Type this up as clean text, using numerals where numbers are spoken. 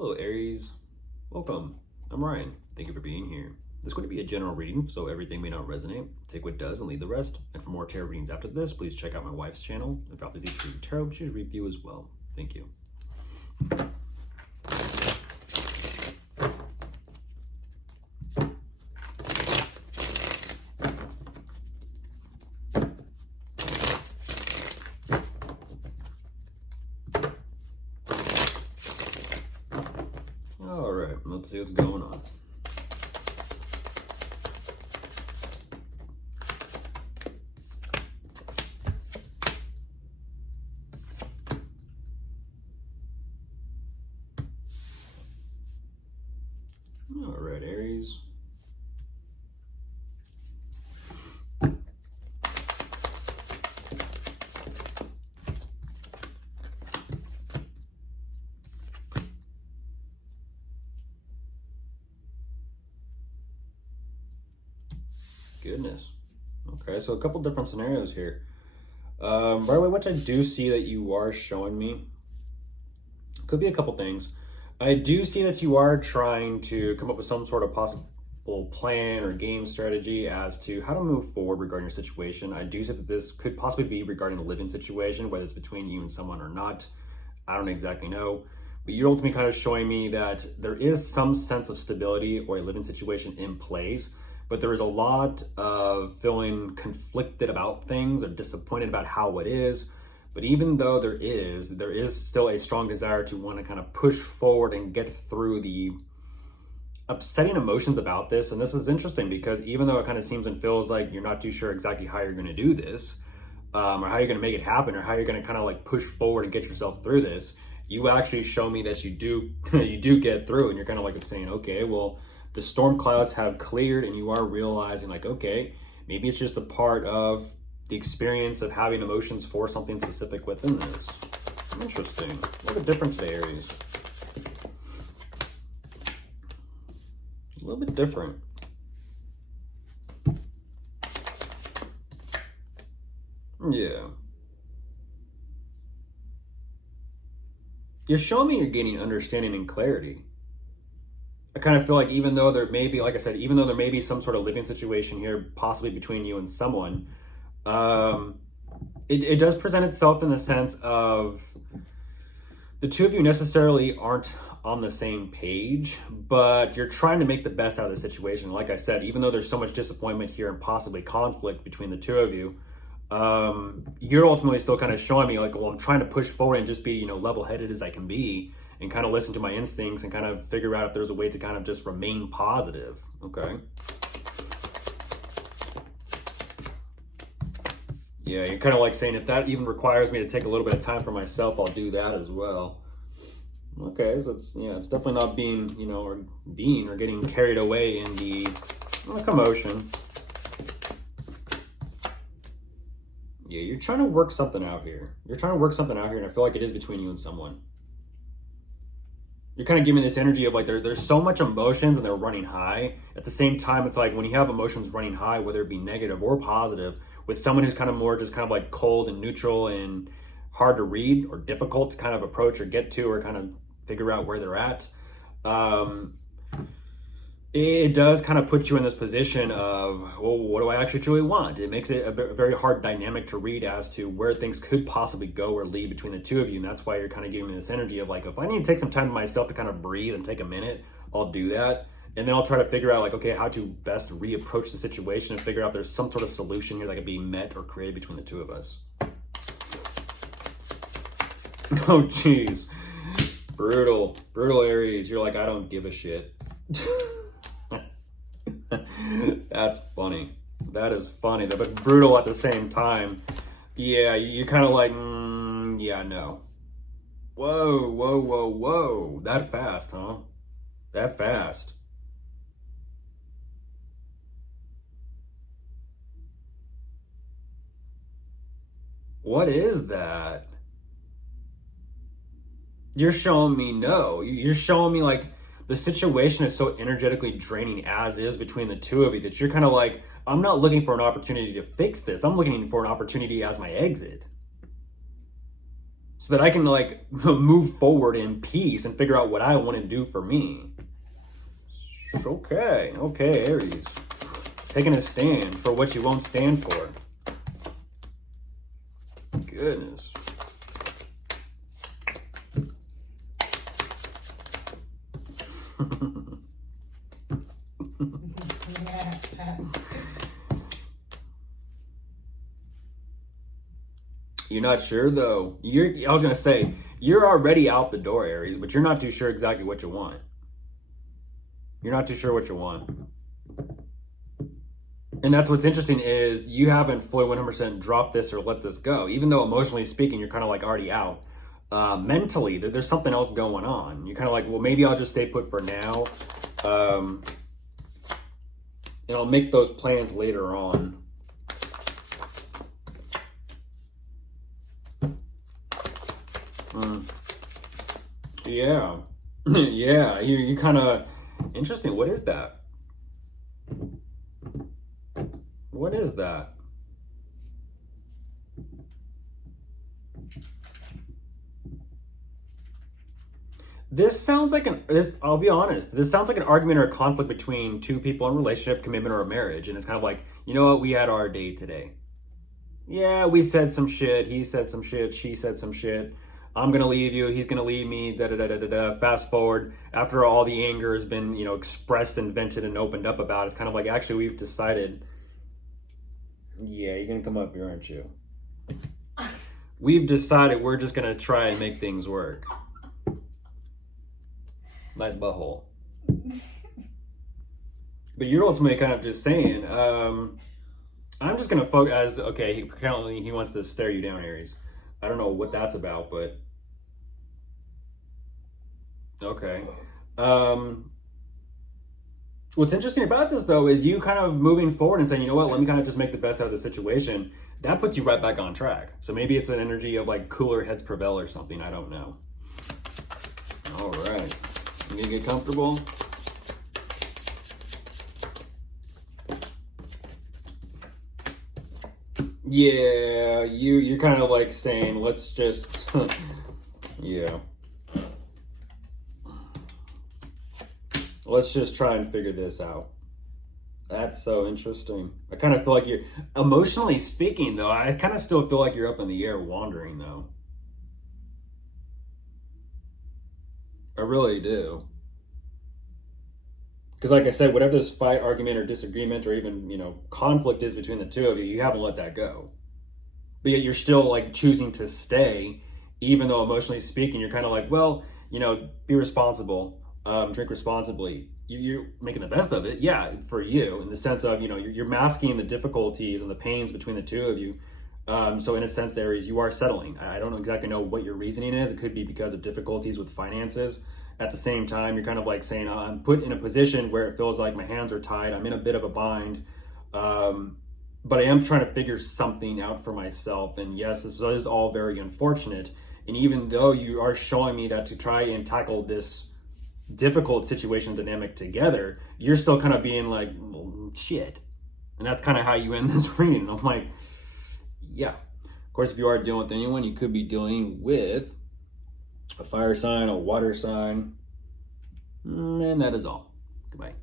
Hello Aries, welcome. I'm Ryan. Thank you for being here. This is going to be a general reading, so everything may not resonate. Take what does and leave the rest. And for more tarot readings after this, please check out my wife's channel. If after these reading tarot, she's review as well. Thank you. All right, let's see what's going on. All right, Aries. Goodness. Okay, so a couple different scenarios here. Right away, which I do see that you are showing me. Could be a couple things. I do see that you are trying to come up with some sort of possible plan or game strategy as to how to move forward regarding your situation. I do see that this could possibly be regarding a living situation, whether it's between you and someone or not. I don't exactly know. But you're ultimately kind of showing me that there is some sense of stability or a living situation in place, but there is a lot of feeling conflicted about things or disappointed about how it is. But even though there is still a strong desire to want to kind of push forward and get through the upsetting emotions about this. And this is interesting because even though it kind of seems and feels like you're not too sure exactly how you're going to do this, or how you're going to make it happen, or how you're going to kind of like push forward and get yourself through this, you actually show me that you do you do get through, and you're kind of like saying, okay, well, the storm clouds have cleared, and you are realizing like, okay, maybe it's just a part of the experience of having emotions for something specific within this. Interesting. What a difference today, Aries. A little bit different. Yeah. You're showing me you're gaining understanding and clarity. I kind of feel like even though there may be, like I said, even though there may be some sort of living situation here, possibly between you and someone, it does present itself in the sense of the two of you necessarily aren't on the same page, but you're trying to make the best out of the situation. Like I said, even though there's so much disappointment here and possibly conflict between the two of you, you're ultimately still kind of showing me like, well, I'm trying to push forward and just be, level-headed as I can be and kind of listen to my instincts and kind of figure out if there's a way to kind of just remain positive. Okay. Yeah, you're kind of like saying if that even requires me to take a little bit of time for myself, I'll do that as well. Okay, so it's definitely not being, or getting carried away in the commotion. Yeah, you're trying to work something out here. You're trying to work something out here, and I feel like it is between you and someone. You're kind of giving this energy of like there's so much emotions and they're running high. At the same time, it's like when you have emotions running high, whether it be negative or positive, with someone who's kind of more just kind of like cold and neutral and hard to read or difficult to kind of approach or get to or kind of figure out where they're at, it does kind of put you in this position of, well, what do I actually truly want? It makes it a very hard dynamic to read as to where things could possibly go or lead between the two of you. And that's why you're kind of giving me this energy of like, if I need to take some time to myself to kind of breathe and take a minute, I'll do that. And then I'll try to figure out like, okay, how to best reapproach the situation and figure out there's some sort of solution here that could be met or created between the two of us. Oh, geez. Brutal Aries. You're like, I don't give a shit. That's funny. That is funny, but brutal at the same time. Yeah, you're kind of like, yeah, no. Whoa. That fast, huh? That fast. What is that? You're showing me no. You're showing me like the situation is so energetically draining as is between the two of you that you're kind of like, I'm not looking for an opportunity to fix this. I'm looking for an opportunity as my exit. so that I can like move forward in peace and figure out what I want to do for me. Okay, Aries. Taking a stand for what you won't stand for. Goodness. You're not sure though. I was gonna say, you're already out the door, Aries, but you're not too sure exactly what you want. You're not too sure what you want. And that's what's interesting is you haven't fully 100% dropped this or let this go. Even though emotionally speaking, you're kind of like already out. Mentally, there's something else going on. You're kind of like, well, maybe I'll just stay put for now. And I'll make those plans later on. Yeah. Yeah, you kind of... Interesting. What is that? What is that? This sounds like I'll be honest, this sounds like an argument or a conflict between two people in a relationship, commitment, or a marriage. And it's kind of like, you know what, we had our date today. Yeah, we said some shit, he said some shit, she said some shit. I'm gonna leave you, he's gonna leave me, da da da da da da. Fast forward, after all the anger has been, expressed and vented and opened up about, it's kind of like, actually, we've decided, yeah, you're gonna come up here, aren't you? We've decided we're just gonna try and make things work. Nice butthole. But you're ultimately kind of just saying, I'm just gonna focus as, okay, he wants to stare you down, Aries. I don't know what that's about, but okay. What's interesting about this though is you kind of moving forward and saying, you know what, let me kind of just make the best out of the situation. That puts you right back on track. So maybe it's an energy of like cooler heads prevail or something. I don't know. All right. You gonna get comfortable? Yeah, you're kind of like saying, let's just, yeah. Let's just try and figure this out. That's so interesting. I kind of feel like you're, emotionally speaking though, I kind of still feel like you're up in the air wandering though. I really do. Because like I said, whatever this fight, argument, or disagreement, or even, conflict is between the two of you, you haven't let that go. But yet you're still like choosing to stay, even though emotionally speaking, you're kind of like, well, be responsible, drink responsibly. You're making the best of it, yeah, for you, in the sense of, you're masking the difficulties and the pains between the two of you. So in a sense, Aries, you are settling. I don't exactly know what your reasoning is. It could be because of difficulties with finances. At the same time, you're kind of like saying, I'm put in a position where it feels like my hands are tied. I'm in a bit of a bind. But I am trying to figure something out for myself. And yes, this is all very unfortunate. And even though you are showing me that to try and tackle this difficult situation dynamic together, you're still kind of being like, well, shit. And that's kind of how you end this reading. I'm like, yeah. Of course, if you are dealing with anyone, you could be dealing with a fire sign, a water sign, and that is all. Goodbye.